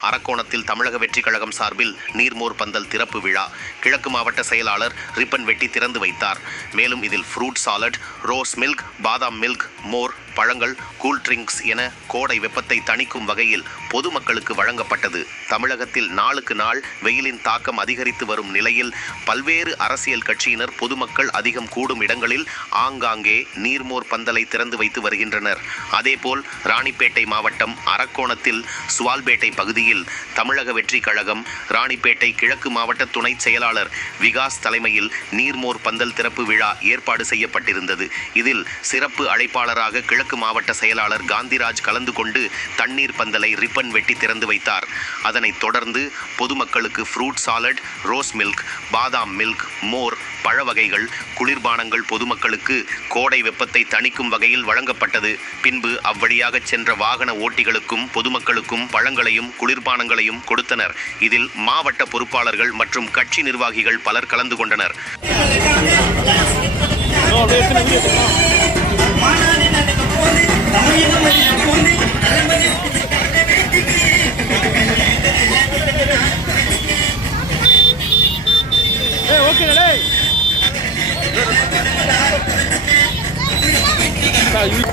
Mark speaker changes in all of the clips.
Speaker 1: அரக்கோணத்தில் தமிழக வெற்றிக் கழகம் சார்பில் நீர்மோர் பந்தல் திறப்பு விழா. கிழக்கு மாவட்ட செயலாளர் ரிப்பன் வெட்டி திறந்து வைத்தார். மேலும் இதில் fruit salad rose milk badam milk மோர் பழங்கள் கூல் ட்ரிங்க்ஸ் என கோடை வெப்பத்தை தணிக்கும் வகையில் பொதுமக்களுக்கு வழங்கப்பட்டது. தமிழகத்தில் நாளுக்கு நாள் வெயிலின் தாக்கம் அதிகரித்து வரும் நிலையில் பல்வேறு அரசியல் கட்சியினர் பொதுமக்கள் அதிகம் கூடும் இடங்களில் ஆங்காங்கே நீர்மோர் பந்தலை திறந்து வைத்து வருகின்றனர். அதேபோல் ராணிப்பேட்டை மாவட்டம் அரக்கோணத்தில் சுவால்பேட்டை பகுதியில் தமிழக வெற்றி கழகம் ராணிப்பேட்டை கிழக்கு மாவட்ட துணை செயலாளர் விகாஸ் தலைமையில் நீர்மோர் பந்தல் திறப்பு விழா ஏற்பாடு செய்யப்பட்டிருந்தது. இதில் சிறப்பு அழைப்பாளராக கிழக்கு மாவட்ட செயலாளர் காந்திராஜ் கலந்து கொண்டு தண்ணீர் பந்தலை ரிப்பன் வெட்டி திறந்து வைத்தார். அதனைத் தொடர்ந்து பொதுமக்களுக்கு fruit salad rose milk badam milk மோர் பழ வகைகள் குளிர்பானங்கள் பொதுமக்களுக்கு கோடை வெப்பத்தை தணிக்கும் வகையில் வழங்கப்பட்டது. பின்பு அவ்வழியாக சென்ற வாகன ஓட்டிகளுக்கும் பொதுமக்களுக்கும் பழங்களையும் குளிர்பானங்களையும் கொடுத்தனர். இதில் மாவட்ட பொறுப்பாளர்கள் மற்றும் கட்சி நிர்வாகிகள் பலர் கலந்து கொண்டனர்.
Speaker 2: Lui.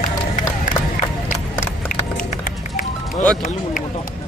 Speaker 2: Ok.